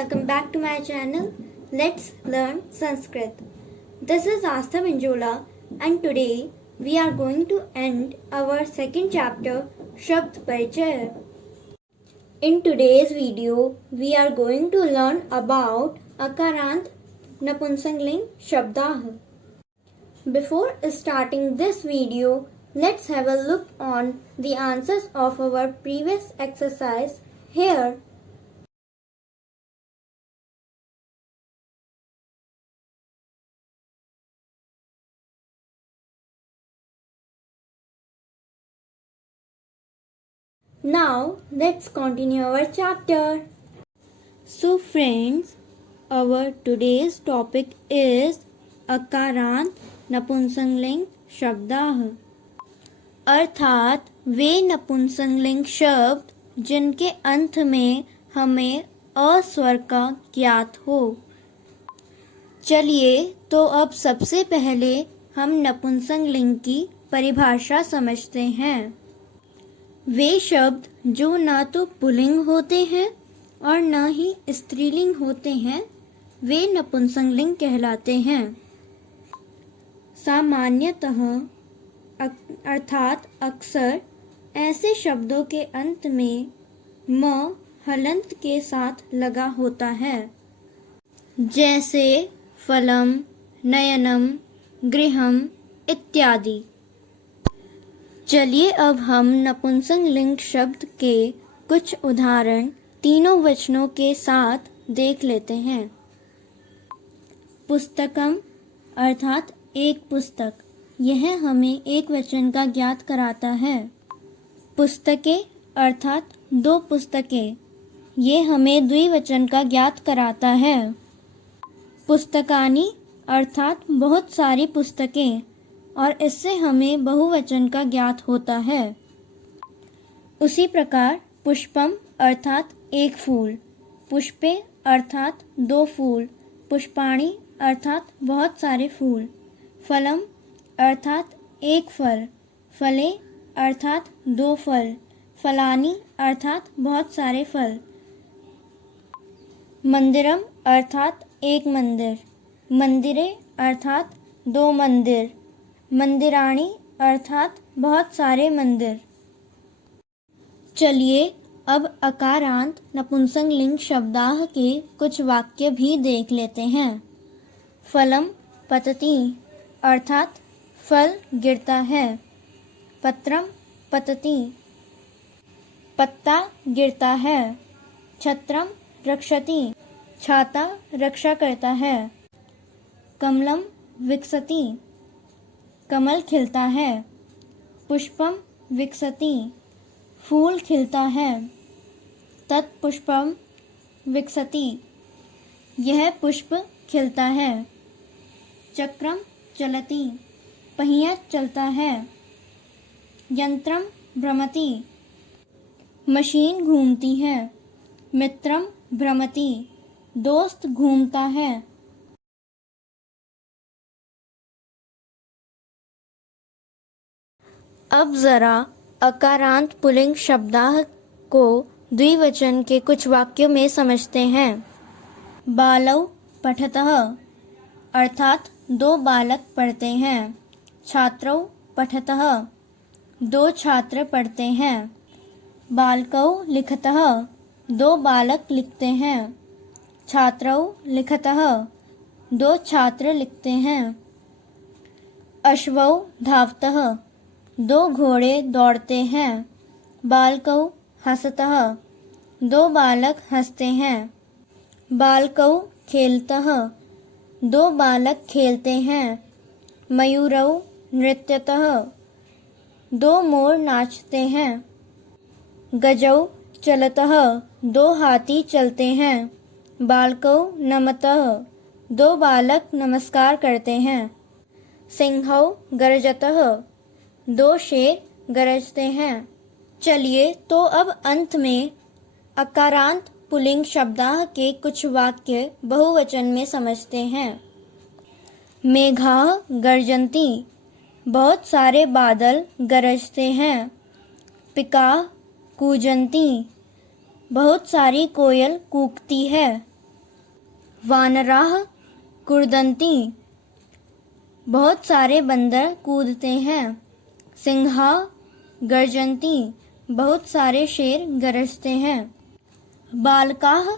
welcome back to my channel. Let's learn Sanskrit. This is Astha Binjola and today we are going to end our second chapter Shabd Parichaya. In today's video we are going to learn about Akarant Napunsakling Shabdah. Before starting this video, let's have a look on the answers of our previous exercise here. Now let's continue our chapter. So friends, our today's topic is Akarant नपुंसकलिंग शब्दाः, अर्थात वे नपुंसकलिंग शब्द जिनके अंत में हमें अ स्वर का ज्ञात हो। चलिए तो अब सबसे पहले हम नपुंसकलिंग की परिभाषा समझते हैं। वे शब्द जो न तो पुल्लिंग होते हैं और न ही स्त्रीलिंग होते हैं, वे नपुंसकलिंग कहलाते हैं। सामान्यतः अर्थात अक्सर ऐसे शब्दों के अंत में म हलंत के साथ लगा होता है, जैसे फलम, नयनम, गृहम इत्यादि। चलिए अब हम नपुंसकलिंग शब्द के कुछ उदाहरण तीनों वचनों के साथ देख लेते हैं। पुस्तकम अर्थात एक पुस्तक, यह हमें एक वचन का ज्ञात कराता है। पुस्तकें अर्थात दो पुस्तकें, ये हमें द्विवचन का ज्ञात कराता है। पुस्तकानि अर्थात बहुत सारी पुस्तकें, और इससे हमें बहुवचन का ज्ञात होता है। उसी प्रकार पुष्पम अर्थात एक फूल, पुष्पे अर्थात दो फूल, पुष्पाणि अर्थात बहुत सारे फूल, फलम अर्थात एक फल, फले अर्थात दो फल, फलानी अर्थात बहुत सारे फल, मंदिरम अर्थात एक मंदिर, मंदिरे अर्थात दो मंदिर, मंदिराणी अर्थात बहुत सारे मंदिर। चलिए अब अकारांत नपुंसकलिंग शब्दाः के कुछ वाक्य भी देख लेते हैं। फलम पतति अर्थात फल गिरता है, पत्रम पतति पत्ता गिरता है, छत्रम रक्षति छाता रक्षा करता है, कमलम विकसति कमल खिलता है, पुष्पम विकसति फूल खिलता है, तत्पुष्पम विकसति यह पुष्प खिलता है, चक्रम चलति पहिया चलता है, यंत्रम भ्रमति मशीन घूमती है, मित्रम भ्रमति दोस्त घूमता है। अब जरा अकारांत पुल्लिंग शब्दाः को द्विवचन के कुछ वाक्यों में समझते हैं। बालौ पठतः अर्थात दो बालक पढ़ते हैं, छात्रौ पठतः दो छात्र पढ़ते हैं, बालकौ लिखतः दो बालक लिखते हैं, छात्रौ लिखतः दो छात्र लिखते हैं, अश्वौ धावतः दो घोड़े दौड़ते हैं, बालकौ हसतः दो बालक हंसते हैं, बालकौ खेलतः दो बालक खेलते हैं, मयूरौ नृत्यतः दो मोर नाचते हैं, गजौ चलतः दो हाथी चलते हैं, बालकौ नमतः दो बालक नमस्कार करते हैं, सिंहौ गरजतः दो शेर गरजते हैं। चलिए तो अब अंत में अकारांत पुल्लिंग शब्दाः के कुछ वाक्य बहुवचन में समझते हैं। मेघाः गर्जन्ति बहुत सारे बादल गरजते हैं, पिकाः कूजन्ति बहुत सारी कोयल कूकती है, वानराः कूर्दन्ति, बहुत सारे बंदर कूदते हैं। सिंहाः गर्जन्ति, बहुत सारे शेर गरजते हैं। बालकाः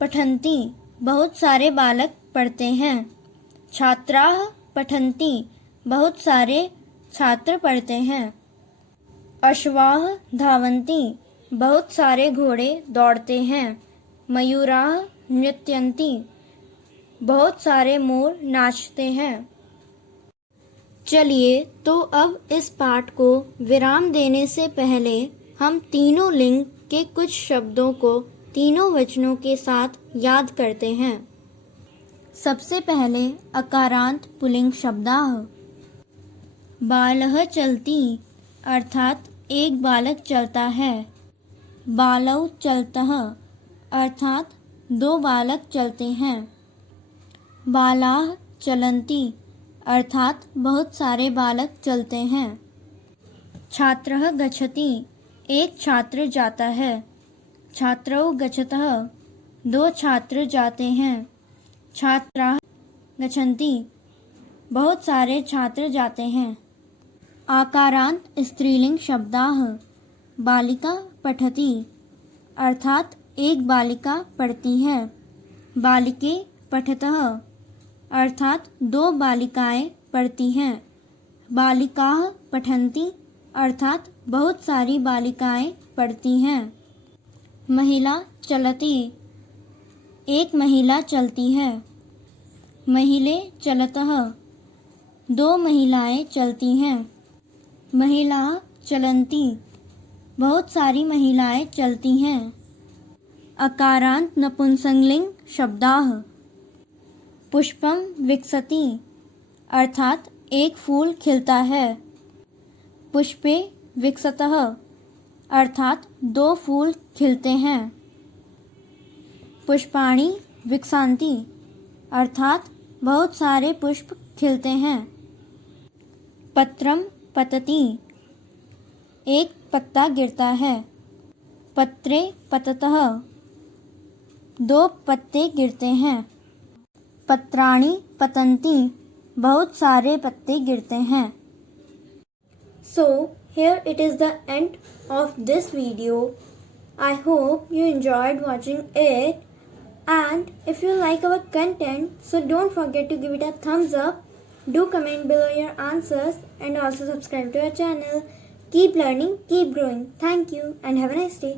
पठन्ति, बहुत सारे बालक पढ़ते हैं। छात्राः पठन्ति, बहुत सारे छात्र पढ़ते हैं। अश्वाः धावन्ति, बहुत सारे घोड़े दौड़ते हैं। मयूराः नृत्यन्ति, बहुत सारे मोर नाचते हैं। चलिए तो अब इस पाठ को विराम देने से पहले हम तीनों लिंग के कुछ शब्दों को तीनों वचनों के साथ याद करते हैं। सबसे पहले अकारांत पुल्लिंग शब्दाः। बालः चलति, अर्थात एक बालक चलता है। बालौ चलतः, अर्थात दो बालक चलते हैं। बालाः चलन्ति, अर्थात बहुत सारे बालक चलते हैं। छात्रः गच्छति, एक छात्र जाता है। छात्रौ गच्छतः, दो छात्र जाते हैं। छात्राः गच्छन्ति, बहुत सारे छात्र जाते हैं। आकारांत स्त्रीलिंग शब्दाः। बालिका पठति, अर्थात एक बालिका पढ़ती है। बालिके पठतः, अर्थात दो बालिकाएं पढ़ती हैं। बालिकाः पठन्ति, अर्थात बहुत सारी बालिकाएं पढ़ती हैं। महिला चलति, एक महिला चलती है। महिले चलतः, दो महिलाएं चलती हैं। महिलाः चलन्ति, बहुत सारी महिलाएं चलती हैं। अकारांत नपुंसकलिंग शब्दाः। पुष्पं विकसति, अर्थात एक फूल खिलता है। पुष्पे विकसतः, अर्थात दो फूल खिलते हैं। पुष्पाणि विकसन्ति, अर्थात बहुत सारे पुष्प खिलते हैं। पत्रम पतति, एक पत्ता गिरता है। पत्रे पततः, दो पत्ते गिरते हैं। पत्राणि पतन्ति, बहुत सारे पत्ते गिरते हैं। So, here it is the end of this video. I hope you enjoyed watching it. And if you like our content, so don't forget to give it a thumbs up. Do comment below your answers and also subscribe to our channel. Keep learning, keep growing. Thank you and have a nice day.